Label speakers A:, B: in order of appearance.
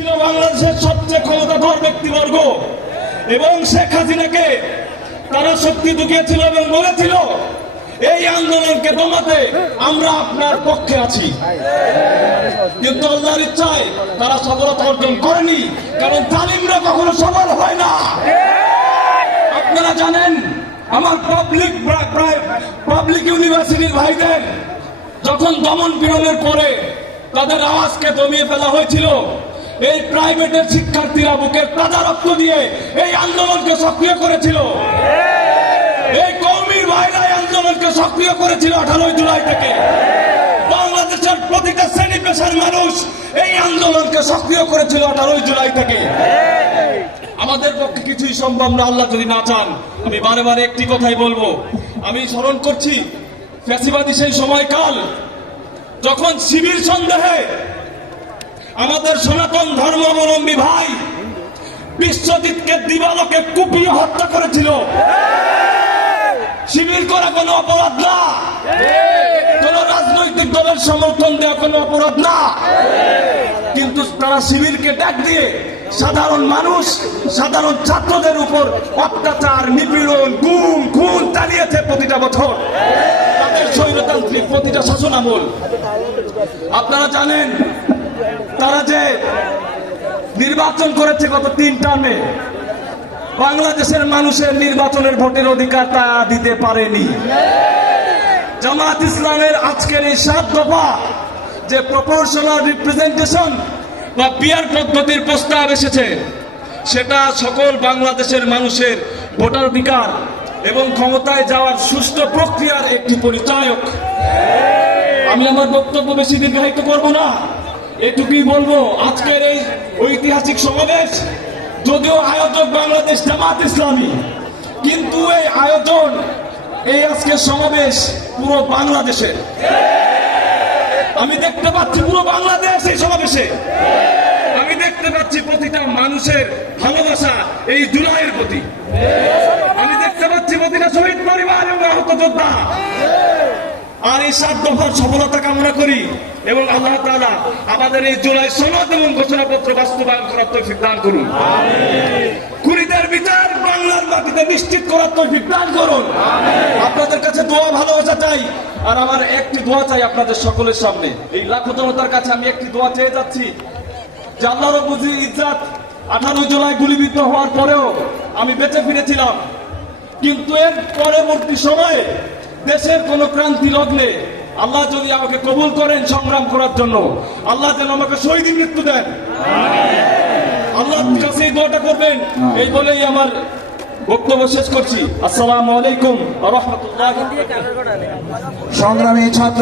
A: ছিল বাংলাদেশের সবচেয়ে ক্ষমতাধর ব্যক্তিবর্গ। এবং শেখ হাসিনাকে তারা শক্তি ঢুকিয়েছিল এবং বলেছিল, এই আন্দোলনকে দমাতে আমরা আপনার পক্ষে আছি। কিন্তু আল্লাহর ইচ্ছায় তারা সফলতা অর্জন করেনি, কারণ তালিমরা কখনো সফল হয় না। আপনারা জানেন, আমার পাবলিক পাবলিক ইউনিভার্সিটির ভাইদের যখন দমন পীড়নের পরে তাদের আওয়াজকে দমিয়ে ফেলা হয়েছিল এই প্রাইভেটের শিক্ষার্থীরা বুকের তাজা রক্ত দিয়ে এই আন্দোলনকে সক্রিয় করেছিল। এই কৌমির ভাইরা আন্দোলনকে সক্রিয় করেছিল আঠারোই জুলাই থেকে। বাংলাদেশের প্রতিটা শ্রেণি পেশার মানুষ এই আন্দোলনকে সক্রিয় করেছিল আঠারোই জুলাই থেকে। আমাদের পক্ষে কিছুই সম্ভব না, আল্লাহ যদি না চান, আমি বারে বারে একটি কথাই বলব। আমি স্মরণ করছি, ফ্যাসিবাদী সেই সময়কাল যখন শিবির সন্দেহে আমাদের সনাতন ধর্মাবলম্বী ভাই বিশ্বজিৎকে দিবালোকে কুপিয়ে হত্যা করেছিল। শিবির করা কোনো অপরাধ না। কোন রাজনৈতিক দলের সমর্থন দেওয়া কোনো অপরাধ না। কিন্তু তারা শিবিরকে ডাক দিয়ে সাধারণ মানুষ, সাধারণ ছাত্রদের উপর অত্যাচার, নিপীড়ন, গুম, খুন চালিয়েছে প্রতিটা বছর। তাদের স্বৈরতান্ত্রিক প্রতিটা শাসন আমল আপনারা জানেন তারা যে নির্বাচন করেছে গত তিন টার্মে বাংলাদেশের মানুষের নির্বাচনের ভোটের অধিকার তা দিতে পারেনি। জামাত ইসলামের আজকের এই সাত দফা যে প্রপোর্শনাল রিপ্রেজেন্টেশন বা পিয়ার পদ্ধতির প্রস্তাব এসেছে, সেটা সকল বাংলাদেশের মানুষের ভোটার অধিকার এবং ক্ষমতায় যাওয়ার সুষ্ঠু প্রক্রিয়ার একটি পরিচায়ক। আমি আমার বক্তব্য বেশি দীর্ঘায়িত করব না। এটুকুই বলব, আজকের এই ঐতিহাসিক সমাবেশ যদিও আয়োজক বাংলাদেশ জামাত ইসলামী, কিন্তু এই আয়োজন, এই আজকের সমাবেশ পুরো বাংলাদেশের। আমি দেখতে পাচ্ছি পুরো বাংলাদেশ এই সমাবেশে। আমি দেখতে পাচ্ছি প্রতিটা মানুষের ভালোবাসা এই জুলাইয়ের প্রতি। আমি দেখতে পাচ্ছি প্রতিটা শহীদ পরিবার এবং আহত যোদ্ধা। আর এই সাত দফার সফলতা কামনা করি এবং আল্লাহ তাআলা আমাদের এই জুলাই সনদ এবং ঘোষণাপত্র বাস্তবায়ন করার তৌফিক দান করুন। খুনিদের বিচার বাংলার মাটিতে নিশ্চিত করার তৌফিক দান করুন। আপনাদের কাছে দোয়া ভালোবাসা চাই। আর আমার একটি দোয়া চাই আপনাদের সকলের সামনে। এই লাখো জনতার কাছে আমি একটি দোয়া চেয়ে যাচ্ছি যে আল্লাহ রব্বুল ইজ্জাত আঠারো জুলাই গুলিবিদ্ধ হওয়ার পরেও আমি বেঁচে ফিরেছিলাম। কিন্তু এর পরবর্তী সময়ে দেশের কোন ক্রান্তি লগ্নে আল্লাহ যদি আমাকে কবুল করেন সংগ্রাম করার জন্য, আল্লাহ যেন আমাকে শহীদ মৃত্যু দেন। আল্লাহ কাছে দোয়াটা করবেন, এই বলেই আমার বক্তব্য শেষ করছি। আসসালামু আলাইকুম রহমতুল্লাহ
B: সংগ্রামী ছাত্র